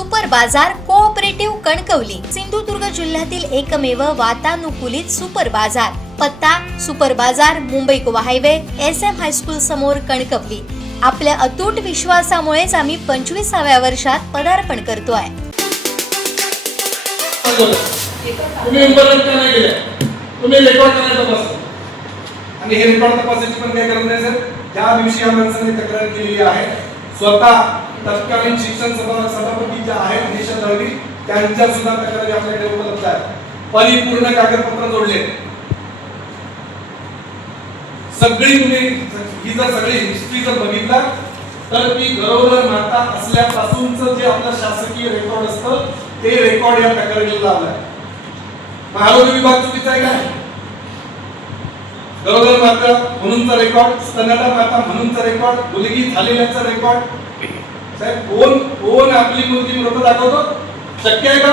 Super बाजार cooperative Kankavli Sindhudurg जिल्ह्यातील एकमेव वातानुकूलित सुपर बाजार. पत्ता सुपर बाजार Mumbai Goa highway SM high school समोर कणकवली. आपल्या अतूट विश्वासामुळेच आम्ही 25व्या वर्षात पदार्पण करतोय. तुम्ही उंबरत का नाही गेले? तुम्ही रेकॉर्ड करायला तपासा. आणि हे रेकॉर्ड तपासायची पण काय गरज नाही सर. ज्या दिवशी या माणसाने तक्रार केलेली आहे, स्वतः तत्कालीन शिक्षण सभापती ज्या आहेत निशा दळवी, त्यांच्या सुद्धा तक्रारी आपल्याकडे उपलब्ध आहेत. परिपूर्ण कागदपत्र जोडले. सगळी तुम्ही ही जर सगळी हिस्ट्री जर बघितला तर ती गरोदर माता असल्यापासूनच जे आपलं शासकीय रेकॉर्ड असतं ते रेकॉर्ड या तक्रारीला लावलंय. आरोग्य विभाग चुकीचा आहे काय? गरोदर माता म्हणूनचा रेकॉर्ड, स्तनदा माता म्हणूनचा रेकॉर्ड, मुलगी झालेल्याचा रेकॉर्ड. साहेब कोण आपली मुलगी मृत दाखवतो? शक्य आहे का?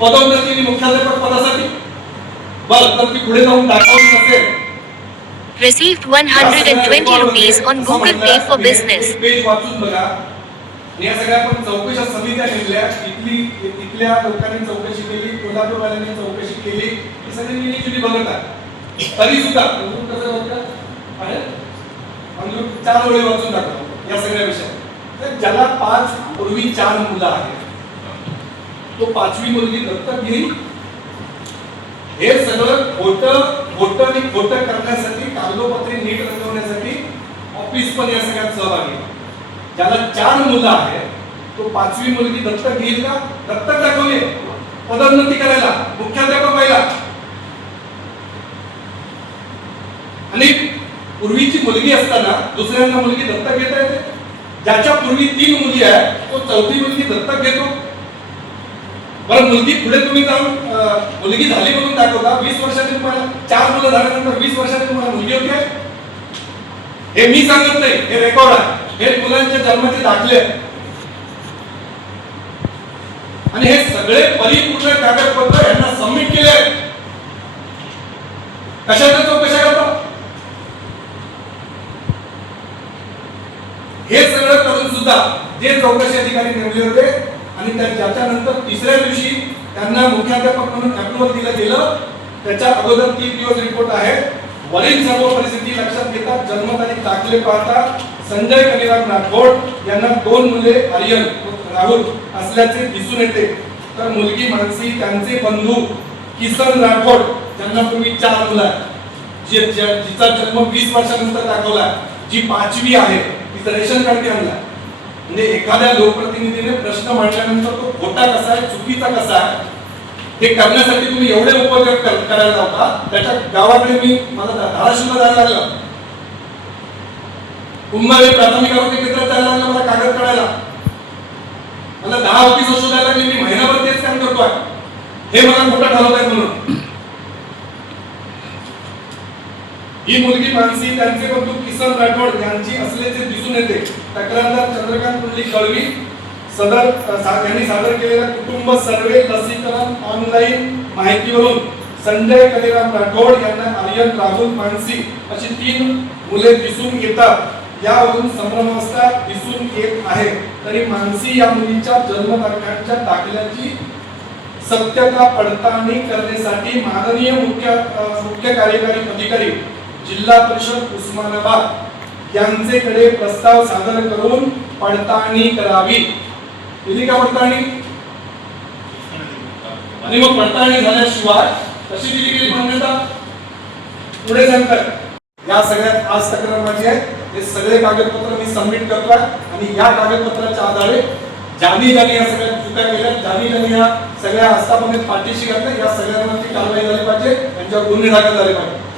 पदोन्नतीने मुख्याध्यापक पदासाठी बरं, तर ती पुढे जाऊन दाखवली नसेल. Received 120 rupees on Google Pay for business. Page वाचून बघा. या सगळ्या पण चौकशा समित्या नेमल्या. इथल्या लोकांनी चौकशी केली, कोल्हापूरवाल्यांनी चौकशी केली. ही सगळी मिलीजुली बघत आहे. तरी सुद्धा कसं बघतात आहे म्हणजे 4 वेळे वाचून टाकतो या सगळ्या विषयात. तर ज्याला 5 पूर्वी 4 मुलं आहेत, तो 5वी मुलगी दत्तक घेईल. हे सगळं खोटं आणि खोटं करण्यासाठी, कागदोपत्री नीट रंगवण्यासाठी ऑफिस पण या सगळ्यात सहभागी. ज्याला 4 मुलं आहेत तो 5वी मुलगी दत्तक घेईल का? दत्तक दाखवली पदोन्नती करायला, मुख्याध्यापक व्हायला. आणि पूर्वीची मुलगी असताना दुसऱ्यांना मुलगी दत्तक घेता येते. ज्याच्या पूर्वी 3 मुली आहेत तो 4थी मुलगी दत्तक घेतो. बरं, मुलगी पुढे तुम्ही जाऊन मुलगी झाली म्हणून दाखवता. 20 वर्षांनी तुम्हाला 4 मुलं झाल्यानंतर 20 वर्षांनी तुम्हाला मुलगी होते. हे मी सांगत नाही, हे रेकॉर्ड आहे. हे मुलांच्या जन्माचे दाखले आहेत. आणि हे सगळे परिपूर्ण कागदपत्र यांना सबमिट केले आहेत. कशाच्या चौकशा करतात? हे सगळं करून सुद्धा जे चौकशी अधिकारी नेमले होते आणि त्याच्यानंतर 3ऱ्या दिवशी त्यांना मुख्याध्यापक म्हणून अप्रूव्हल दिलं गेलं. त्याच्या अगोदर 3 दिवस रिपोर्ट आहे. वरील सर्व परिस्थिती लक्षात घेता, जन्मतारीख दाखले पाहता संजय कलिराम राठोड यांना 2 मुले आर्यन राहुल असल्याचे दिसून येते. तर मुलगी मानसी, त्यांचे बंधू किसन राठोड ज्यांना पूर्वी 4 मुलं आहेत, जिचा जन्म 20 वर्षानंतर दाखवला, जी 5वी आहे, तिचं रेशन कार्ड आणला. म्हणजे एखाद्या लोकप्रतिनिधीने प्रश्न मांडल्यानंतर तो खोटा कसा आहे, चुकीचा कसा आहे, हे करण्यासाठी तुम्ही एवढे उपयोग करायला होता. त्याच्या गावाकडे मला धाराशिवला जायला लागलं, कुंभारे प्राथमिक आरोग्य केंद्रात जायला लागलं मला कागद काढायला. मला 10 ऑफिस शोधायला लागले. मी महिनाभर तेच काम करतोय. हे मला खोटं ठरवत आहे म्हणून. ही मुलगी मानसी, त्यांचे बंधू किसन राठोड यांची असल्याचे दिसून येते. तक्रारदार चंद्रकांत पुंडलिक दळवी यांनी सादर केलेला कुटुंब सर्वे लसीकरण ऑनलाईन माहितीवरून संजय कलिराम राठोड यांना आर्यन राहुल मानसी अशी 3 मुले दिसून येतात. यावरून संभ्रमावस्था दिसून येत आहे. तरी मानसी या मुलीच्या जन्मतारखांच्या दाखल्याची सत्यता पडताळणी करण्यासाठी माननीय मुख्य कार्यकारी अधिकारी जिल्हा परिषद उस्मानाबाद यांचेकडे प्रस्ताव सादर करून पडताळणी करावी. केली का पडताळणी? आणि मग पडताळणी झाल्याशिवाय कशी दिली गेली मान्यता पुढे सांगतात. या सगळ्यात आज तक्रार माझी आहे. हे सगळे कागदपत्र मी सबमिट करतोय आणि या कागदपत्राच्या आधारे ज्यांनी या सगळ्या चुका केल्या, ज्यांनी या सगळ्या आस्थापनेत पाठीशी घातल्या, या सगळ्यांवरती कारवाई झाली पाहिजे, त्यांच्यावर गुन्हे दाखल झाले पाहिजे.